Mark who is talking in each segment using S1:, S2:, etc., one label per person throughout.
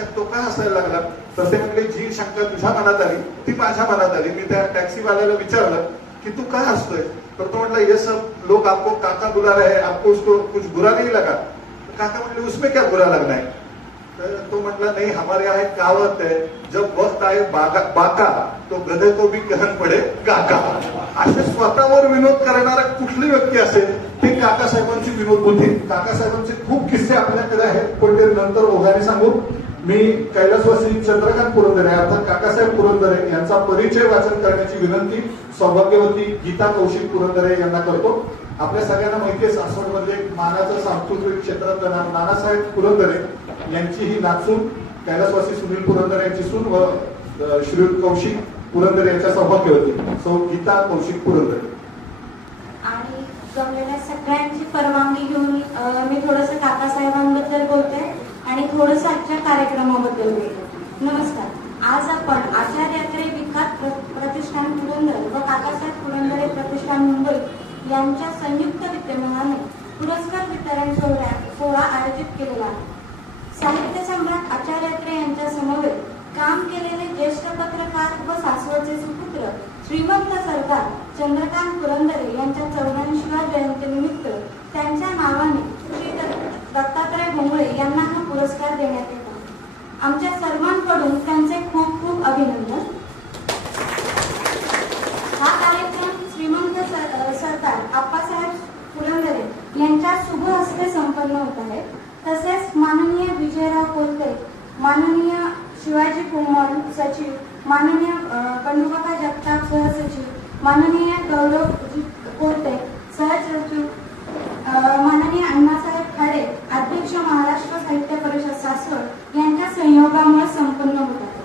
S1: काकासाहेब तो का हसायला लागला? तर ते म्हणले जी शंका तुझ्या मनात आली ती माझ्या मनात आली. मी त्या टॅक्सीवाल्याला विचारलं की तू का हसतोय? तर तो म्हटला ये सब लोग आपको काका बुला रहे हैं. आपको उसको कुछ बुरा नहीं लगा. काका म्हणले उसमें क्या बुरा लगना है? तर तो म्हटला नाही हमारे यहाँ एक कहावत है जब वक्त आए बागा, बाका तो गधे को भी गहन पडे काका. असे स्वतःवर विनोद करणारा कुठली व्यक्ती असेल ते काकासाहेबांची विनोद बुद्धी काकासाहेबांचे खूप किस्से आपल्याकडे आहेत. पण ते नंतर ओघाने सांगू. मी कैलासवासी चंद्रकांत पुरंदरे अर्थात काकासाहेब पुरंदरे यांचा परिचय वाचन करण्याची विनंती सौभाग्यवती गीता कौशिक पुरंदरे यांना करतो. आपल्या सगळ्यांना माहिती आहे सासवडमध्ये मानाचं सांस्कृतिक क्षेत्रातलं नाव नानासाहेब पुरंदरे यांची ही नाचून कैलासवासी सुनील पुरंदरे यांची सून व श्री श्रीयुत कौशिक पुरंदरे यांच्या सौभाग्यवती. सौ गीता कौशिक पुरंदरे.
S2: आणि जमलेल्या सगळ्यांची परवानगी घेऊन मी थोडस काकासाहेबांबद्दल बोलते. आणि थोडस आजच्या कार्यक्रमाबद्दल बोलते नमस्कार. आज आपण आचार्य यात्रे विखात प्रतिष्ठान पुरंदर व काकासाहेब पुरंदरे प्रतिष्ठान मुंबई यांच्या संयुक्त विद्यमानाने पुरस्कार वितरण सोहळ्या सोहळा आयोजित केलेला आहे. साहित्य सम्राट आचार्य अत्रे यांच्या समवेत काम केलेले ज्येष्ठ पत्रकार व सासवडचे सुपुत्र श्रीमंत सरदार चंद्रकांत पुरंदरे यांच्या चौऱ्याऐंशीव्या जयंतीनिमित्त त्यांच्या नावाने श्री दत्तात्रय भोंगळे यांना हा पुरस्कार देण्यात येतो. आमच्या सर्वांकडून त्यांचे खूप खूप अभिनंदन हा कार्यक्रम श्रीमंत सर- अ, सरदार आप्पासाहेब पुरंदरे यांच्या शुभ हस्ते संपन्न होत आहे तसेच माननीय विजयराव कोलते माननीय शिवाजी कुमार सचिव माननीय अ, कंदुकाका जगताप सहसचिव माननीय गौरव जी कोलते सहसचिव अ, माननीय अण्णासाहेब खाडे अध्यक्ष महाराष्ट्र साहित्य परिषद सासवड यांच्या संयोगामुळे संपन्न होत आहे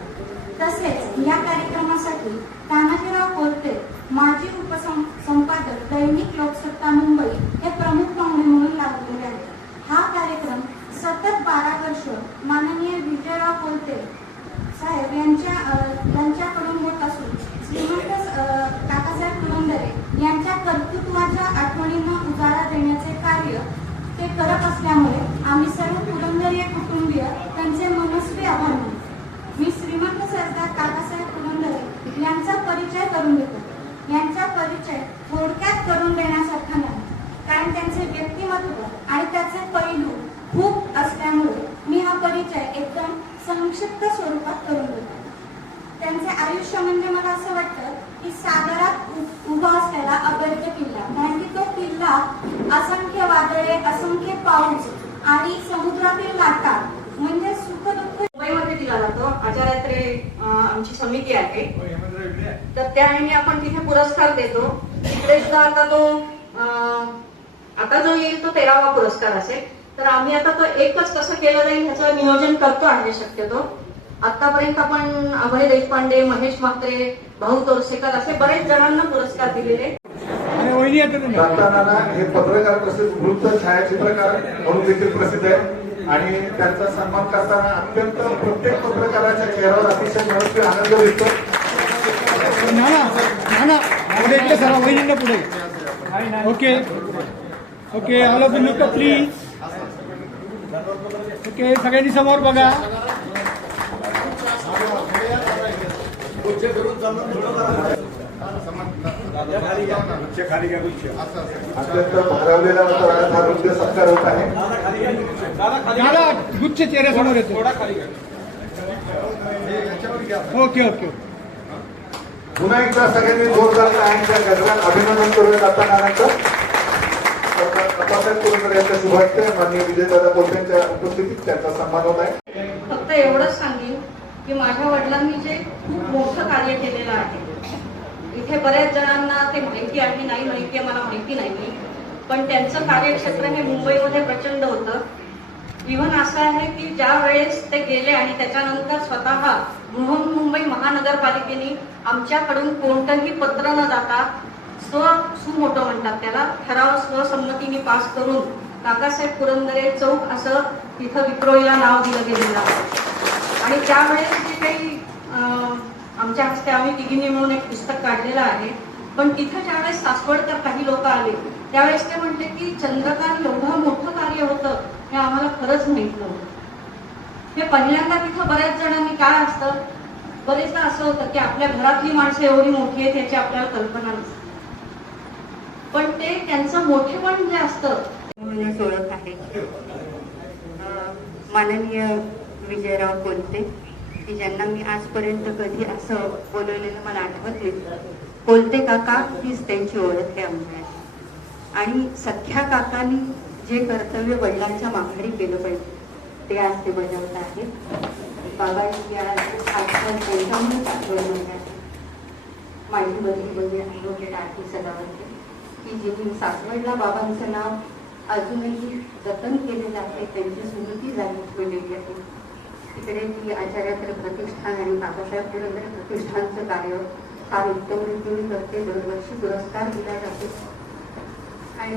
S2: तसेच या कार्यक्रमासाठी तानाजीराव कोलते माजी उपसंपादक दैनिक लोकसत्ता मुंबई हे प्रमुख पाहुणे म्हणून लाभलेले आहेत हा कार्यक्रम सतत बारा वर्ष माननीय विजयराव कोलते साहेब यांच्या अ, यांच्याकडून होत असून श्रीमंत अ, काकासाहेब पुरंदरे यांच्या कर्तृत्वाच्या आठवणींना उजाळा देण्याचे कार्य ते करत असल्यामुळे आम्ही सर्व पुरंदरीय कुटुंबीय त्यांचे मनस्वी आभार मानतो मी श्रीमंत सरदार काकासाहेब पुरंदरे यांचा परिचय करून देतो यांचा परिचय थोडक्यात करून देण्यासारखा नाही कारण त्यांचे व्यक्तिमत्व आणि त्याचे पैलू खूप असल्यामुळे मी हा परिचय एकदम संक्षिप्त स्वरूपात करून देतो त्यांचे आयुष्य म्हणजे मला असं वाटतं की सागरात उ- उभा असलेला अगर्त्य किल्ला कारण की तो किल्ला असंख्य वादळे असंख्य पाऊस आणि समुद्रातील लाटा म्हणजे सुख दुःख मुंबईमध्ये दिला जातो आचार्यात्रे अं, आमची समिती आहे ह्याने आपण तिथे पुरस्कार देतो. तिकडे सुद्धा आता तो आता जो येईल तो तेरावा पुरस्कार असेल. तर आम्ही आता तो एकच कसं केलं जाईल ह्याचं नियोजन करतो आहे शक्यतो. आतापर्यंत आपण अभय देशपांडे महेश म्हात्रे भाऊ तोरसेकर असे बरेच जणांना पुरस्कार दिलेले.
S3: आणि वहिनी येते तुम्ही? दत्तानाना हे पत्रकार तसेच वृत्त छायाचित्रकार म्हणून देखील प्रसिद्ध आहे. आणि त्यांचा सन्मान करताना अत्यंत प्रत्येक पत्रकाराच्या चेहऱ्यावर अतिशय मनस्वी आनंद दिसतो.
S4: पुढे वहिनींना पुढे. Okay okay hello look please okay सगळ्यांनी समोर बघा.
S3: अत्यंत भारावलेल्या वातावरणात हा नृत्य सत्कार होत आहे
S4: नाना गुच्छ चेहऱ्यासमोर येतो. Okay okay.
S3: पुन्हा एकदा सगळ्यांनी जोरदार टाळ्यांच्या गजरात अभिनंदन करूया दत्तानानांचं अप्पासाहेब कुलकर्णी यांच्या शुभार्थ माननीय विजयदादा कोलत्यांच्या उपस्थितीत त्यांचा सन्मान होत आहे.
S2: फक्त एवढंच सांगेन की माझ्या वडिलांनी जे खूप मोठं कार्य केलेलं आहे इथे बऱ्याच जणांना ते माहिती आहे नाही माहिती आहे मला माहिती नाही पण त्यांचं कार्यक्षेत्र हे मुंबईमध्ये प्रचंड होतं. इव्हन असं आहे की ज्या वेळेस ते गेले आणि त्याच्यानंतर स्वतः बृहन्मुंबई महानगरपालिकेने आमच्याकडून कोणतंही पत्र न जाता स्व सुमोटो म्हणतात त्याला ठराव स्वसंमतीने पास करून काकासाहेब पुरंदरे चौक असं तिथं विक्रोळीला नाव दिलं गेलेलं आहे. आणि त्यावेळेस जे काही अं, आमच्या हस्ते आम्ही तिघींनी मिळून एक पुस्तक काढलेलं आहे. पण तिथं ज्यावेळेस सासवडकर काही लोक आले त्यावेळेस ते म्हटले की चंद्रकांत एवढं मोठं कार्य होतं हे आम्हाला खरंच माहीत नव्हतं. हे पहिल्यांदा तिथं बऱ्याच जणांनी काय असतं? बरेचदा असं होतं की आपल्या घरातली माणसं एवढी मोठी आहेत याची आपल्याला कल्पना नसते. पण ते त्यांचं मोठेपण जे असतं
S5: म्हणूनच ओळख आहे. अं, माननीय विजयराव कोलते की ज्यांना मी आजपर्यंत कधी असं बोलवलेलं मला आठवत नाही कोलते काका हीच त्यांची ओळख आहे आमच्या आणि सख्या काकांनी जे कर्तव्य वडिलांच्या माघारी केलं पाहिजे ते आज ते बजावत आहेत. बाबांची आज आजकाल त्यांच्यामुळेच आठवण होत माझी बदली म्हणजे ॲडव्होकेट आरती की जिने सासवडला बाबांचं नाव अजूनही जतन केलेलं आहे त्यांची स्मृती जागी ठेवलेली आहे. तिकडे ती आचार्यात्र प्रतिष्ठान आणि बाबासाहेब पुरंदरे प्रतिष्ठानचं कार्य फार उत्तम रीतीने करते. दरवर्षी पुरस्कार दिला जातो. आणि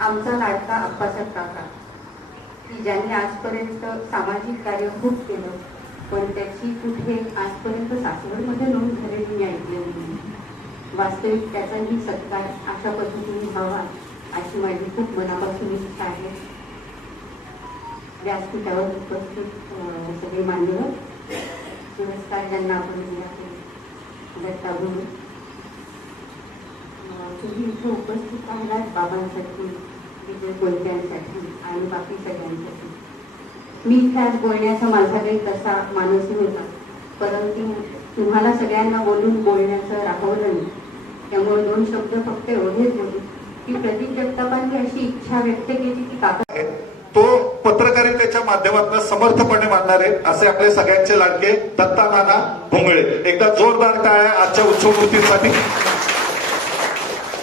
S5: आमचा लाडका अप्पासाहेब काका की ज्यांनी आजपर्यंत सामाजिक कार्य खूप केलं पण त्याची कुठे आजपर्यंत सासवडमध्ये नोंद झालेली मी ऐकली होती वास्तविक त्याचाही सत्कार अशा पद्धतीने व्हावा अशी माझी खूप मनापासून इच्छा आहे. व्यासपीठावर उपस्थित सगळे मान्यवर पुरस्कार ज्यांना आपण दिला दत्ता गुरु तुम्ही इथे उपस्थित राहिलात बाबांसाठी विजय कोलत्यांसाठी आणि बाकी सगळ्यांसाठी. मी इथे आज बोलण्याचा माझा काही तसा मानसी होता परंतु तुम्हाला सगळ्यांना बोलून बोलण्याचं राहवलं नाही. त्यामुळे दोन शब्द फक्त एवढेच बोलू की प्रदीप जगतापांनी अशी इच्छा व्यक्त केली की काका आहे.
S3: तो पत्रकारितेच्या माध्यमातून समर्थपणे मानणारे असे आपले सगळ्यांचे लाडके दत्ता नाना भोंगळे. एकदा जोरदार काय आजच्या उत्सवमूर्तीसाठी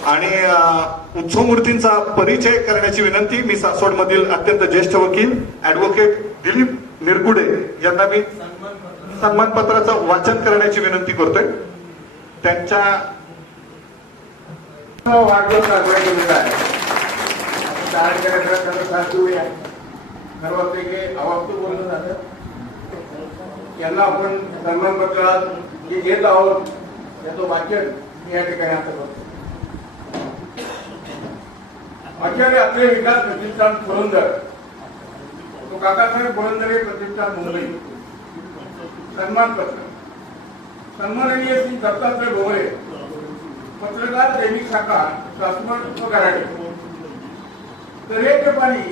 S3: आणि उत्सव मूर्तींचा परिचय करण्याची विनंती मी सासवड मधील अत्यंत ज्येष्ठ वकील ऍडव्होकेट दिलीप निरगुडे यांना मी सन्मानपत्राचं वाचन करण्याची विनंती करतोय. त्यांच्या वाढदिवस साजरा केलेला आहे. बोललं जातं. यांना आपण सन्मानपत्रात जे घेत आहोत त्याचं वाचन मी या ठिकाणी आता करतो. आचार्य अत्रे विकास प्रतिष्ठान पुरंदर. तो काकासाहेब पुरंदरे प्रतिष्ठान मुंबई. सन्मानपत्र सन्माननीय श्री दत्तात्रय भोवळे पत्रकार दैनिक शाखा शासनात कराडे दर्याचे पाणी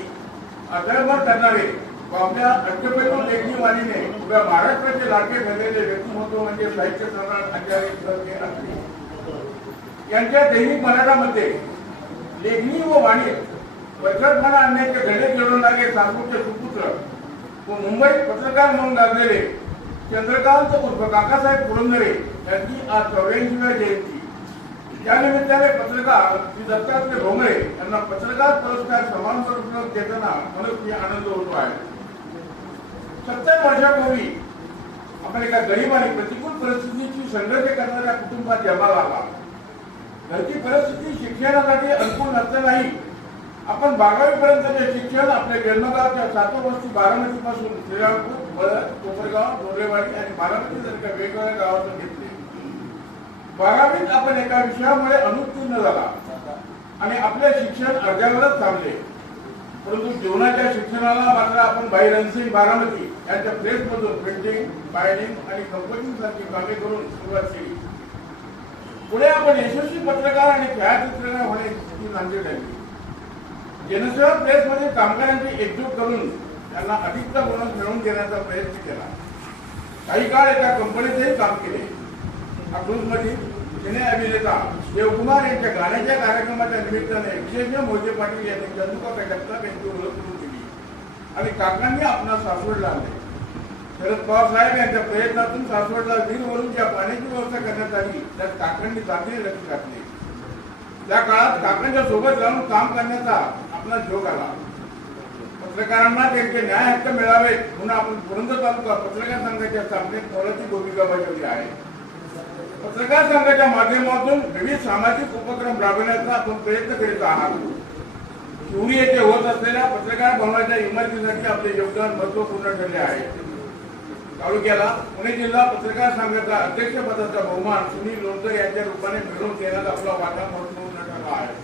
S3: अधर्म करणारे व आपल्या अष्टपैलू लेखणी वाणीने उभ्या महाराष्ट्राचे लाडके ठरलेले व्यक्तिमत्व म्हणजे साहित्य सम्राट आचार्य यांच्या दैनिक मराठामध्ये लेखणी व वाणी. वज्रपणा आणण्याचे धडे गिळवणारे सासूरचे सुपुत्र. व मुंबईत पत्रकार म्हणून गाजलेले चंद्रकांत उर्फ काकासाहेब पुरंदरे यांची आज चौऱ्याऐंशीव्या जयंती. या निमित्ताने पत्रकार श्री दत्तात्रय भोंगळे यांना पत्रकार पुरस्कार समांतरपूर्वक देताना मनस्वी आनंद होतो आहे. सत्तर वर्षापूर्वी आपण एका गरीब आणि प्रतिकूल परिस्थितीची संघर्ष करणाऱ्या कुटुंबात जन्माला आला. घरची परिस्थिती शिक्षणासाठी अनुकूल नसतानाही आपण बारावीपर्यंतचे शिक्षण आपल्या जन्मगावच्या सातव वस्तू बारामतीपासून श्रीरामपूर कोपरगाव डोलेवाडी आणि बारामती सारख्या वेगवेगळ्या गावातून घेतले. बारावीत आपण एका विषयामुळे अनुत्तीर्ण झाला आणि आपले शिक्षण अर्ध्यावरच थांबले. परंतु जीवनाच्या शिक्षणाला मात्र आपण बाईरणसिंग बारामती यांच्या प्रेसमधून प्रिंटिंग बायडिंग आणि कंपोजिंग सारखी कामे करून सुरुवात केली. पुढे आपण यशस्वी पत्रकार आणि छायाचित्रकार होण्याची नांदी ठरली. जनसेवा प्रेसमध्ये कामगारांची एकजूट करून त्यांना अधिकचा बोनस मिळवून देण्याचा प्रयत्न केला. काही काळ एका कंपनीतही काम केले. अकलूजमधील सिने अभिनेता देवकुमार यांच्या गाण्याच्या कार्यक्रमाच्या निमित्ताने विशेष मोहिते पाटील यांनी चंदुका जगताप यांची ओळख करून दिली. आणि काकांनी आपला सासवडला आणले शरद पवार साहेब यांच्या प्रयत्नातून सासवडला वीरवरून ज्या पाण्याची व्यवस्था करण्यात आली त्यात काकांनी चांगली लक्ष घातले. त्या काळात काकांच्या सोबत जाऊन काम करण्याचा आपला जोग आला. पत्रकारांना त्यांचे न्याय हक्क मिळावेत म्हणून आपण पुरंदर तालुका पत्रकार संघाच्या स्थापनेत मोलाची भूमिका बजावली आहे. पत्रकार संघाच्या माध्यमातून विविध सामाजिक उपक्रम राबवण्याचा आपण प्रयत्न करीत आहात. शिवरी येथे होत असलेल्या पत्रकार भवनाच्या इमारतीसाठी आपले योगदान महत्त्वपूर्ण ठरले आहे. तालुक्याला पुणे जिल्हा पत्रकार संघाचा अध्यक्षपदाचा बहुमान सुनील लोणकर यांच्या रूपाने मिळवून देण्याचा आपला वाटा महत्त्वपूर्ण ठरला आहे.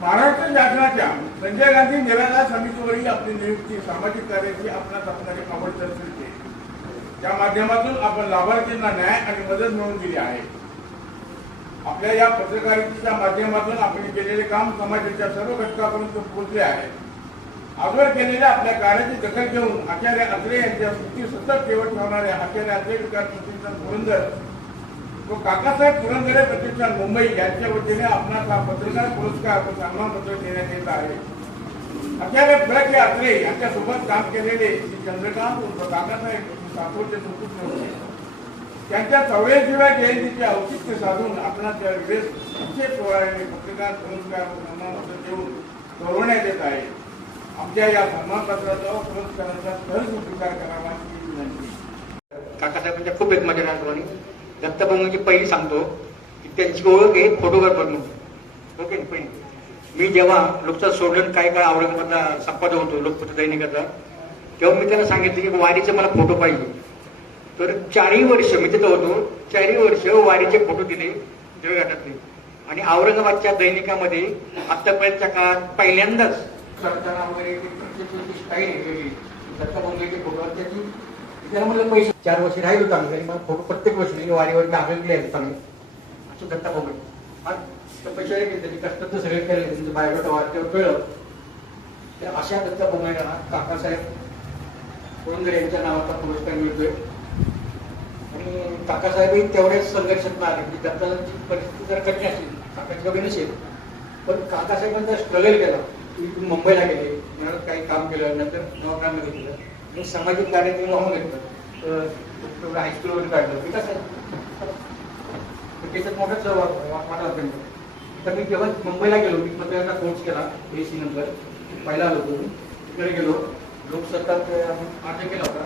S3: महाराष्ट्र शासनाच्या संजय गांधी निराधार समितीवरही आपली नियुक्ती सामाजिक कार्याची आपणास आपणारी आवड दर्शवते. त्या माध्यमातून आपण लाभार्थींना न्याय आणि मदत मिळवून दिली आहे. आपल्या या पत्रकारितेच्या माध्यमातून आपण केलेले काम समाजाच्या सर्व घटकापर्यंत पोहोचले आहे. आग्रह केलेल्या आपल्या कार्याची दखल घेऊन आचार्य अत्रे यांच्या स्मृती सतत ठेवत ठेवणारे आचार्य अत्रे विकास प्रतिष्ठान पुरंदर व काकासाहेब पुरंदरे प्रतिष्ठान मुंबई यांच्या वतीने आपणास हा पत्रकार पुरस्कार व सन्मानपत्र देण्यात येत आहे. आचार्य फळके अत्रे यांच्यासोबत काम केलेले श्री चंद्रकांत उर्फ काकासाहेब सातवडचे सुपुत्र होते. त्यांच्या चौऱ्याशिवाय जयंतीचे औचित्य साधून आपणास या विशेष विशेष सोहळ्याने पत्रकार पुरस्कार व सन्मानपत्र देऊन गौरवण्यात येत आहे. आमच्या या सन्मानपत्राचा पुरस्काराचा सहज स्वीकार करावा ही विनंती
S6: काकासाहेबांच्या खूप एक मजा लहानपणी दत्तभंगाची पहिली सांगतो की त्यांची ओळख आहे फोटोग्राफर म्हणून. ओके पहिली. मी जेव्हा लोकचा सोडलं काय काय औरंगाबादला संपादक होतो लोकपत्र दैनिकाचा तेव्हा मी त्यांना सांगितलं की वारीचे मला फोटो पाहिजे. तर चारही वर्ष मी तिथं होतो चारही वर्ष वारीचे फोटो दिले देवघाटातले. आणि औरंगाबादच्या दैनिकामध्ये आतापर्यंतच्या काळात पहिल्यांदाच
S7: करताना वगैरे काही नाही स्टाईल आहे वेगळी फोटोवर फोटो त्याची त्याला म्हणलं पैसे चार वर्षी राहिलो होतो आम्ही. मला फोटो प्रत्येक वर्षी वारीवर मी आग्रह आहेत चांगले. असं दत्ता बघत तर पैसे घेतले, सगळे केले त्यांचं बायोडाटा वारच्यावर कळलं तर अशा दत्ता बोंगायला काकासाहेब पुरंदर यांच्या नावाचा पुरस्कार मिळतोय. आणि काकासाहेबही तेवढ्याच संघर्षात आले. म्हणजे दत्ताची परिस्थिती जर कठीण असेल काकाची कमी नसेल पण काकासाहेबांचा स्ट्रगल केला. इकडून मुंबईला गेले पुण्यात काही काम केलं नंतर नवग्राममध्ये केलं मग सामाजिक कार्यक्रम त्यांनी वाहून घेतलं हायस्कूल वगैरे काढलं. विकास आहे तर त्याच्यात मोठाच वाटा होता तर मी जेव्हा मुंबईला गेलो मी पत्रकारांना कोर्स केला ए सी नंतर पहिला आलो होतो तिकडे गेलो. लोकसत्तात अर्ज केला होता.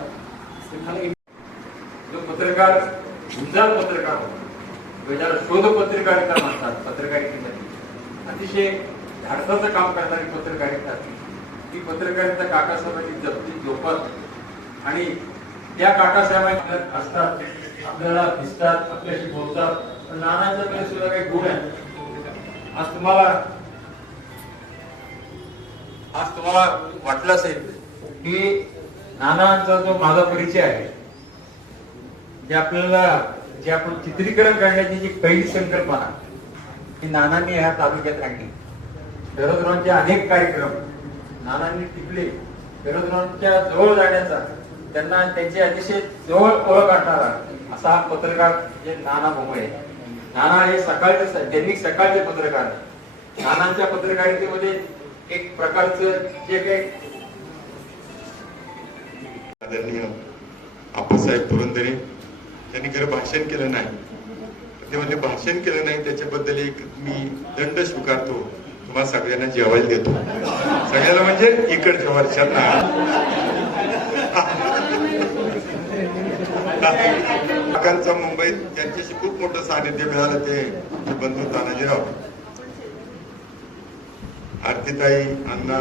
S7: ते जो पत्रकार गुंजाळ पत्रकार होता. शोध पत्रकारिता म्हणतात पत्रकारितेसाठी अतिशय धाडसाचं काम करणारी पत्रकारिता ती पत्रकारिता काकासाहेबांनी जपली जोपत आणि त्या काकासाहेबांच्या असतात. आपल्याला दिसतात आपल्याशी बोलतात. पण नानांच्याकडे सुद्धा काही गुण आहे आज तुम्हाला आज तुम्हाला वाटलं असेल की नानांचा जो माझा परिचय आहे जे आपल्याला जे आपण चित्रीकरण करण्याची जी पहिली संकल्पना ही नानांनी ह्या तालुक्यात आणली. बेरोजगारांचे अनेक कार्यक्रम नानांनी टिपले. बेरोजगारांच्या जवळ जाण्याचा त्यांना त्यांची अतिशय जवळ ओळख आणणारा असा हा पत्रकार जे नाना भोंगळे. नाना हे सकाळचे दैनिक सकाळचे पत्रकार. नानांच्या पत्रकारितेमध्ये एक प्रकारचं जे काही आदरणीय आप्पासाहेब पुरंदरे त्यांनी खरं भाषण केलं नाही. ते म्हणजे भाषण केलं नाही त्याच्याबद्दल एक मी दंड स्वीकारतो. तुम्हाला सगळ्यांना जेवायला देतो. सगळ्याला म्हणजे इकडच्या वर्षांना काकांचा मुंबईत त्यांच्याशी खूप मोठं सानिध्य मिळालं ते बंधू तानाजीराव. आरतीताई अण्णा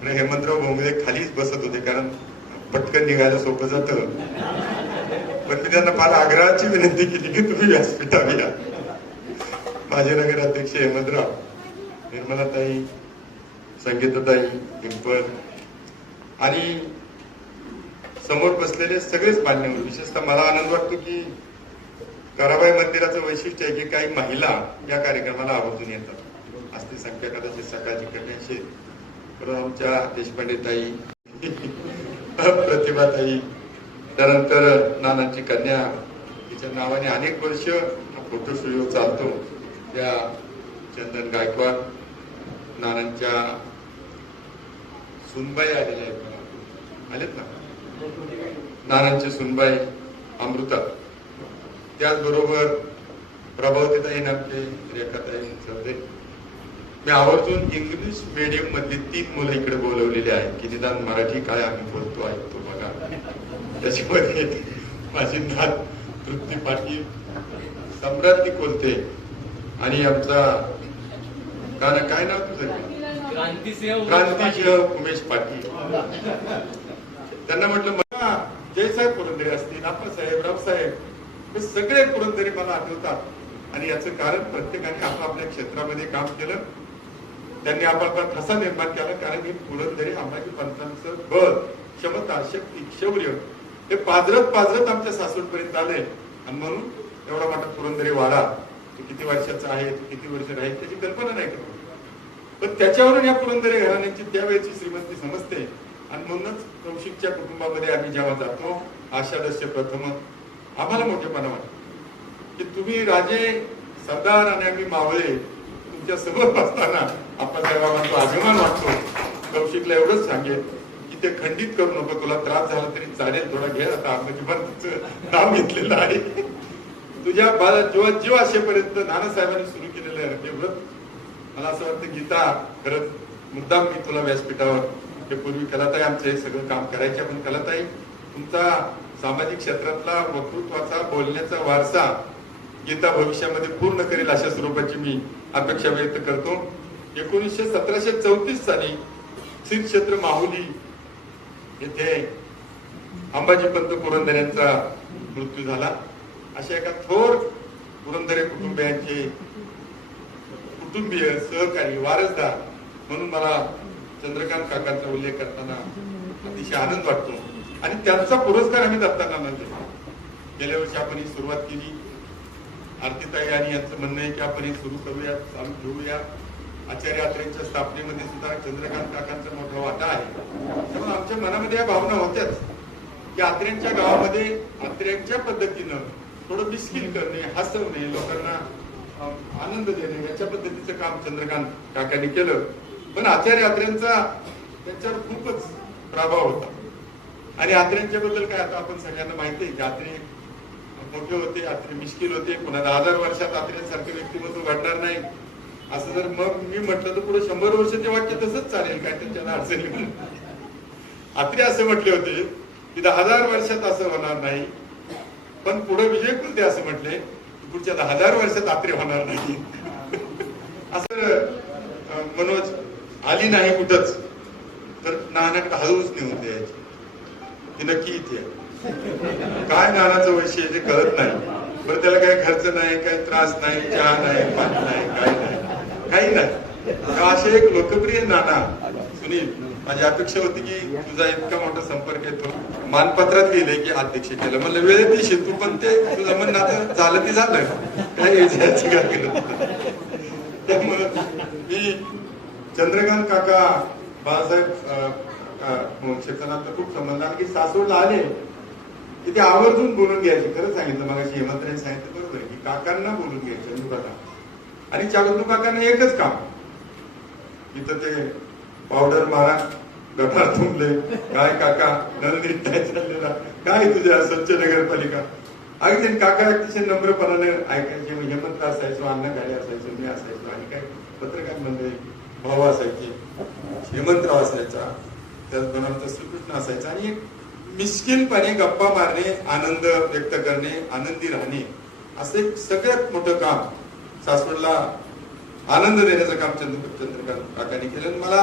S7: आणि हेमंतराव भोंगले खालीच बसत होते कारण पटकन निघायला सोपं जातं. पण मी त्यांना फार आग्रहाची विनंती केली की तुम्ही व्यासपीठावी या. माझे नगराध्यक्ष हेमंतराव निर्मलाताई संगीताताई पिंपळ आणि समोर बसलेले सगळेच मान्यवर विशेषतः मला आनंद वाटतो की कराबाई मंदिराचं वैशिष्ट्य आहे की काही महिला या कार्यक्रमाला आवर्जून येतात. असते संख्या कदाचित सकाळची कमी परत आमच्या देशपांडे ताई प्रतिभाताई त्यानंतर नानांची कन्या तिच्या नावाने अनेक वर्ष हा फोटो स्टुडिओ चालतो. त्या चंदन गायकवाड नानांच्या सुनबाई आलेल्या आहेत मला. आलेत ना? नानांची सुनबाई अमृता. त्याचबरोबर प्रभावतीताई नामचे रेखाताई चौधरी. मी आवर्जून इंग्लिश मीडियम मधली तीन मुलं इकडे बोलवलेली आहेत की निदान मराठी काय आम्ही बोलतो ऐकतो बघा. त्याच्यामध्ये माझी नात तृप्ती पाटील सम्राज्ञी कोलते. आणि आमचा का ना काय नाव तुझं? क्रांतिसिंह उमेश पाटील. त्यांना म्हटलं मला जयसाहेब पुरंदरे असतील आप्पासाहेब रावसाहेब हे सगळे पुरंदरे मला आठवतात. आणि याचं कारण प्रत्येकाने आपापल्या क्षेत्रामध्ये काम केलं. त्यांनी आपापला ठसा निर्माण केला कारण ही पुरंदरी अंबाजी पंतांचं बळ क्षमता शक्ती शौर्य हे पाजरत पाजरत आमच्या सासवडपर्यंत आले. आणि म्हणून एवढा मोठा पुरंदरी वाडा. तो किती वर्षाचा आहे तो किती वर्ष राहील त्याची कल्पना नाही करू पण त्याच्यावरून या पुरंदरे घराण्याची त्यावेळेची श्रीमंती समजते. आणि म्हणूनच कौशिकच्या कुटुंबामध्ये आम्ही जेव्हा जातो आषाढस्य प्रथम आम्हाला मोठेपणा वाटतो. की तुम्ही राजे सरदार आणि आम्ही मावळे तुमच्यासमोर असताना आपण तेव्हा तो अभिमान वाटतो. कौशिकला एवढंच सांगेल की ते खंडित करू नको तुला त्रास झाला तरी चालेल थोडा घे आता आंबाजी तुझं नाव घेतलेलं आहे. तुझ्या बाळा जेव्हा जीव असेपर्यंत नानासाहेबांनी सुरू केलेलं हे व्रत. मला असं वाटतं गीता खरंच मुद्दाम मी तुला व्यासपीठावर हे पूर्वी कलाताई आमचं हे सगळं काम करायचे पण कलाताई. तुमचा सामाजिक क्षेत्रातला वक्तृत्वाचा बोलण्याचा वारसा गीता भविष्यामध्ये पूर्ण करेल अशा स्वरूपाची मी अपेक्षा व्यक्त करतो. एकोणीसशे सतराशे चौतीस साली श्री क्षेत्र माहुली येथे अंबाजी पंत पुरंदर यांचा मृत्यू झाला. अशा एका थोर पुरंदरे कुटुंबियांचे कुटुंबीय सहकारी वारसदार म्हणून मला चंद्रकांत काकांचा उल्लेख करताना अतिशय आनंद वाटतो. आणि त्यांचा पुरस्कार आम्ही दत्ताना मानतो म्हणजे गेल्या वर्षी आपण ही सुरुवात केली. आरतीताई आणि यांचं म्हणणं आहे की आपण हे सुरू करूया चालू ठेवूया. आचार्य यात्रेच्या स्थापनेमध्ये सुद्धा चंद्रकांत काकांचा मोठा वाटा आहे. त्यामुळे आमच्या मनामध्ये या भावना होत्याच. की आत्र्यांच्या गावामध्ये आत्र्यांच्या पद्धतीनं थोडं मिस्किल करणे हसवणे लोकांना आनंद देणे याच्या पद्धतीचं काम चंद्रकांत काकांनी केलं. पण आचार्य यात्रेंचा त्यांच्यावर खूपच प्रभाव होता. आणि आत्र्यांच्या बद्दल काय आता आपण सगळ्यांना माहिती आहे की आत्रे मोठे होते आत्रे मिश्किल होते पुन्हा दहा हजार वर्षात आत्र्यांसारखं व्यक्तिमत्व घडणार नाही. असं जर मग मी म्हटलं तर पुढे शंभर वर्ष ते वाक्य तसंच चालेल काय त्यांच्या अडचणी आत्रे असे म्हटले होते की दहा हजार वर्षात असं होणार नाही पण पुढे विजय कृते असं म्हटले पुढच्या दहा हजार वर्षात आत्रे होणार नाही. असं मनोज आली नाही कुठंच. तर नानक हळूच नेऊन द्यायची. ती नक्की इथे काय नानाचं वैशिष्ट्य ते कळत नाही. बरं त्याला काही खर्च नाही काही त्रास नाही चहा नाही पाणी नाही काय नाही. काही नाही. असे एक लोकप्रिय नाना सुनील माझी अपेक्षा होती की तुझा इतका मोठा संपर्क येतो. मानपत्रात लिहिले की अध्यक्ष केलं. म्हणलं वेळेत येशील तू पण ते तुझं म्हणणं आता झालं ते झालं. काय यायचं काय केलं? त्यामुळं मी चंद्रकांत काका बाळासाहेब क्षेत्रनाथ खूप संबंध आणि की सासवडला आले की ते आवर्जून बोलून घ्यायचे. खरं सांगितलं मला हेमंतराने सांगितलं बरोबर आहे, की काकांना बोलून घ्यायचं चंदू काका. आणि चालू काकांना एकच काम. इथं ते पावडर मारा गटार तुंबले. काय काका? नंदी काय चाललेला? काय तुझ्या स्वच्छ नगरपालिका? अगदी काका अतिशय नम्रपणाने ऐकायचे. हेमंत असायचो अन्न गाडी असायचो मी असायचो. आणि काय पत्रकार मंडळी भाऊ असायचे हेमंतराव असायचा. त्याचबरोबर आमचा श्रीकृष्ण असायचा. आणि एक मिश्किलपणे गप्पा मारणे आनंद व्यक्त करणे आनंदी राहणे असं एक सगळ्यात मोठं काम सासवडला आनंद देण्याचं काम चंद्रकांत काकांनी केलं. मला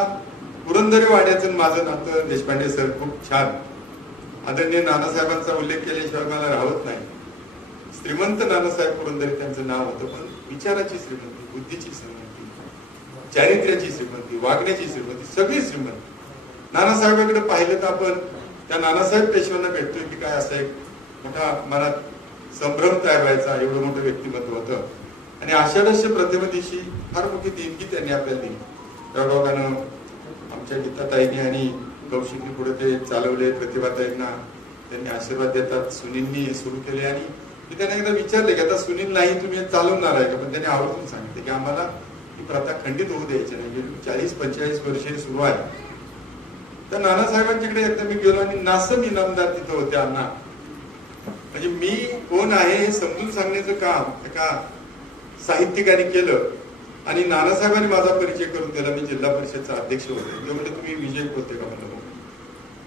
S7: पुरंदरी वाड्याचं माझं नातं देशपांडे सर खूप छान. आदरणीय नानासाहेबांचा उल्लेख केल्याशिवाय मला राहत नाही. श्रीमंत नानासाहेब पुरंदरे त्यांचं नाव होतं पण विचाराची श्रीमंती बुद्धीची श्रीमंती चारित्र्याची श्रीमंती वागण्याची श्रीमंती सगळी श्रीमंती. नानासाहेबांकडे पाहिलं तर आपण त्या नानासाहेब पेशव्यांना भेटतोय की काय असं एक मोठा मनात संभ्रम तयार व्हायचा एवढं मोठं व्यक्तिमत्व होतं. आणि आषाढस्य प्रतिमदेशी फार मोठी देणगी त्यांनी आपल्याला दिली. त्या आमच्या गीताताईंनी आणि कौशिकनी पुढे ते चालवले प्रतिभाताईंना त्यांनी आशीर्वाद देतात. सुनीलनी सुरू केले आणि मी त्यांना एकदा विचारले की आता सुनील नाही तुम्ही चालवणार आहे का? पण त्यांनी आवर्जून सांगितले की आम्हाला ही प्रथा खंडित होऊ द्यायची नाही. गेली चाळीस पंचेचाळीस वर्षे सुरू आहे. तर नानासाहेबांच्याकडे एकदा मी गेलो आणि नासम इनामदार तिथं होते अण्णा. म्हणजे मी कोण आहे हे समजून सांगण्याचं काम एका साहित्यिकाने केलं. आणि नानासाहेबांनी माझा परिचय करून दिला मी जिल्हा परिषदचा अध्यक्ष होते. ते म्हणजे तुम्ही विजय कोलते का? म्हणलं हो.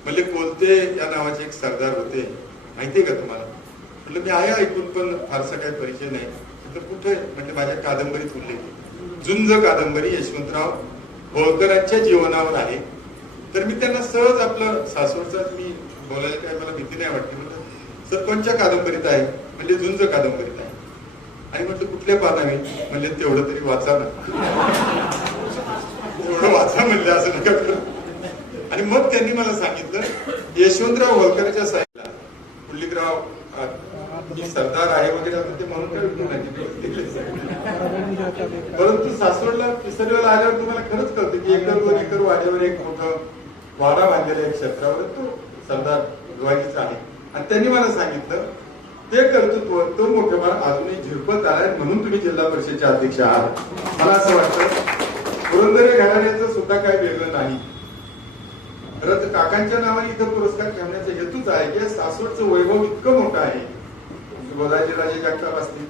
S7: म्हणले कोलते या नावाचे एक सरदार होते. माहितीये का तुम्हाला? म्हटलं मी आहे ऐकून पण फारसा काही परिचय नाही. तर कुठे? म्हणजे माझ्या कादंबरीत उल्लेख झुंज कादंबरी यशवंतराव होळकरांच्या जीवनावर आहे. तर मी त्यांना सहज आपलं सासवडचा मी बोलायला काय मला भीती नाही वाटली. म्हणजे सर कोणत्या कादंबरीत आहे? म्हणजे झुंज कादंबरीत आहे. आणि म्हटलं कुठल्या पानाने? म्हणजे तेवढं तरी वाचा ना. तेवढं वाचा म्हणलं असं नका आणि मग त्यांनी मला सांगितलं यशवंतराव होळकरच्या साईडला पुल्लिकराव सरदार आहे वगैरे ते म्हणून काय नाही. परंतु सासवडला पिसरवेला आल्यावर तुम्हाला खरंच कळतं की एकरवर एकर वाड्यावर एक मोठं वारा बांधलेला एक क्षेत्रावर तो सरदार शिवाजीचा आहे. आणि त्यांनी मला सांगितलं ते कर्तृत्व तो मोठेपणा अजूनही झिरपत आलाय म्हणून तुम्ही जिल्हा परिषदचे अध्यक्ष आहात. मला असं वाटतं पुरंदरे घराण्याचं सुद्धा काही वेगळं नाही. खरं तर काकांच्या नावाने इथं पुरस्कार ठेवण्याचा हेतूच आहे की सासवडचं वैभव इतकं मोठं आहे. गोदाजी राजे जगताप असतील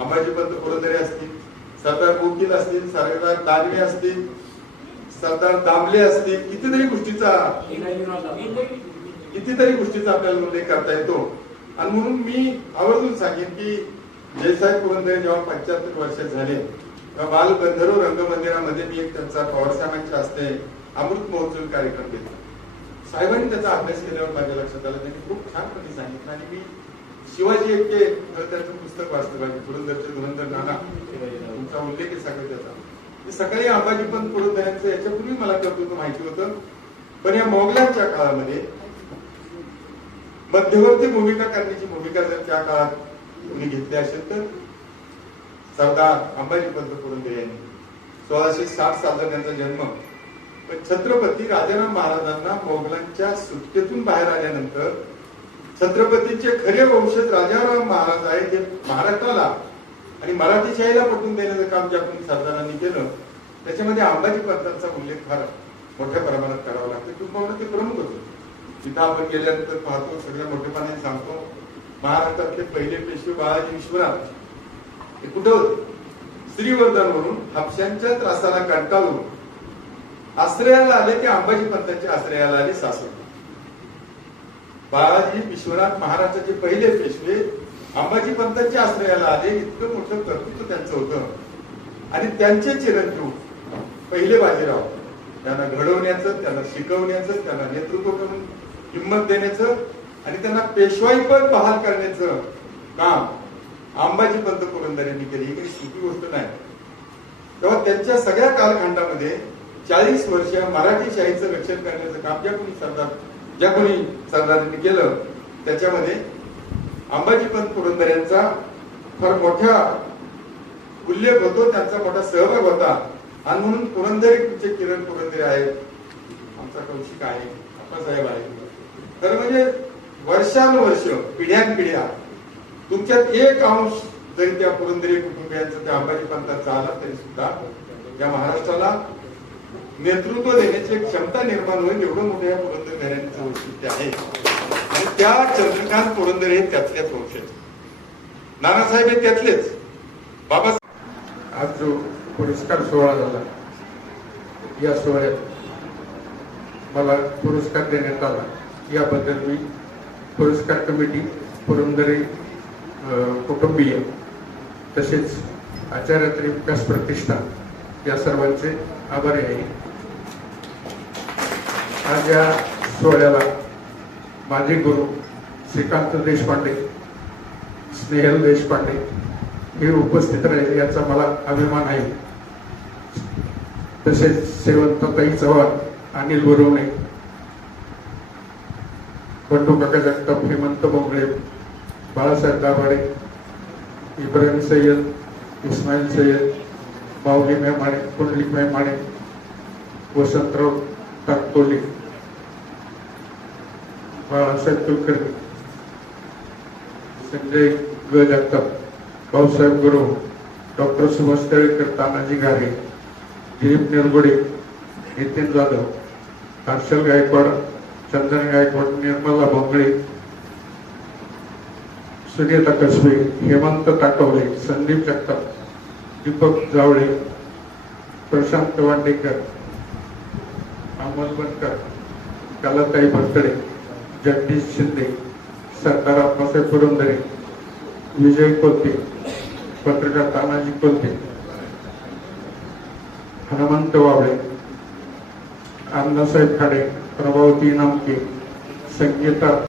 S7: अंबाजी पंत पुरंदरे असतील सरदार बोकील असतील सरदार दानवे असतील सरदार दामले असतील कितीतरी गोष्टीचा कितीतरी गोष्टीचा आपल्याला उल्लेख करता येतो. आणि म्हणून मी आवर्जून सांगेन की जयसाहेब पुरंदरे जेव्हा पंच्याहत्तर वर्ष झाले तेव्हा बाल गंधर्व रंगमंदिरामध्ये मी एक त्यांचा पवारसाहेबांच्या हस्ते अमृत महोत्सव कार्यक्रम घेतला. साहेबांनी त्याचा अभ्यास केल्यावर माझ्या लक्षात आलं त्यांनी खूप छानपणे सांगितलं आणि मी शिवाजी एकटे त्याचं पुस्तक वाचलं पाहिजे पुरंदरचे धुरंधर नाना तुमचा उल्लेख आहे सगळं त्याचा. सकाळी अंबाजी पण पुरंदरांचं याच्यापूर्वी मला कर्तृत्व माहिती होतं पण या मोगलांच्या काळामध्ये मध्यवर्ती भूमिका करण्याची भूमिका जर त्या काळात कोणी घेतली असेल तर सरदार अंबाजी पंत पुरंदरे यांनी सोळाशे साठ सालचा त्यांचा जन्म पण छत्रपती राजाराम महाराजांना मोगलांच्या सुटकेतून बाहेर आल्यानंतर छत्रपतीचे खरे वंशज राजाराम महाराज आहे ते महाराष्ट्राला आणि मराठी शाहीला पटवून देण्याचं काम ज्या कोणी सरदारांनी केलं त्याच्यामध्ये अंबाजी पंतांचा उल्लेख फार मोठ्या प्रमाणात करावा लागतो. किंवा ते प्रमुख होते. तिथं आपण गेल्यानंतर पाहतो सगळ्या मोठेपणाने सांगतो महाराष्ट्रातले पहिले पेशवे बाळाजी विश्वनाथ. हे कुठं होते? म्हणून हापशांच्या त्रासाला कंटाळून आश्रयाला आले ते अंबाजी पंतांच्या आश्रयाला आले सासवड बाळाजी विश्वनाथ महाराष्ट्राचे पहिले पेशवे अंबाजी पंतांच्या आश्रयाला आले इतकं मोठं कर्तृत्व त्यांचं होतं. आणि त्यांचे चिरंजीव पहिले बाजीराव. त्यांना घडवण्याचं त्यांना शिकवण्याचं त्यांना नेतृत्व करून किंमत देण्याचं आणि त्यांना पेशवाई पण बहाल करण्याचं काम आंबाजी पंत पुरंदर यांनी केली. ही काही सोपी गोष्ट नाही. तेव्हा त्यांच्या सगळ्या कालखंडामध्ये चाळीस वर्ष मराठी शाहीचं रक्षण करण्याचं काम ज्या कोणी सरदार ज्या कोणी सरदारांनी केलं त्याच्यामध्ये आंबाजी पंत पुरंदर यांचा फार मोठ्या उल्लेख होतो त्यांचा मोठा सहभाग होता. आणि म्हणून पुरंदरे तुमचे किरण पुरंदरे आहेत? आमचा कौशिक आहे आप्पासाहेब आहे तर म्हणजे वर्षानुवर्ष पिढ्यानपिढ्या तुमच्यात एक अंश जरी त्या पुरंदरी कुटुंबियांचं त्या अंबाजी पंथाचा आला तरी सुद्धा या महाराष्ट्राला नेतृत्व देण्याची एक क्षमता निर्माण होईल एवढं मोठं या पुरंदरकरांचं वैशिष्ट्य आहे. आणि त्या चंद्रकांत पुरंदर हे त्यातल्याच वंशाचे नानासाहेब हे त्यातलेच. बाबा
S8: आज जो पुरस्कार सोहळा झाला या सोहळ्यात मला पुरस्कार देण्यात आला. याबद्दल मी पुरस्कार कमिटी पुरंदरे कुटुंबीय तसेच आचार्यात्री विकास प्रतिष्ठान या सर्वांचे आभारी आहे. आज या सोहळ्याला माझे गुरु श्रीकांत देशपांडे स्नेहल देशपांडे हे उपस्थित राहिले याचा मला अभिमान आहे. तसेच सेवंतताई चव्हाण अनिल गुरवणे बंडू काका जगताप हेमंत बोंगळे बाळासाहेब दाभाडे इब्राहिम सय्यद इस्माईल सय्यद माऊली मेहमाणे पुंडलिक मेहमाणे वसंतराव टाकतोली बाळासाहेब कुलकर्णी संजय ग. जगताप भाऊसाहेब गुरु डॉक्टर सुभाष तळेकर तानाजी घारे दिलीप निरगुडे नितीन जाधव हर्षल गायकवाड चंदन गायकवाड निर्मला भोंगळे सुनीता कसबे हेमंत ताकवले संदीप जगताप दीपक जावळे प्रशांत वांडेकर अमोल बनकर कलाताई भरतडे जगदीश शिंदे सरदार अप्पासाहेब पुरंदरे विजय कोलते पत्रकार तानाजी कोलते हनुमंत वावळे अण्णासाहेब खाडे प्रभावती नामके संगीता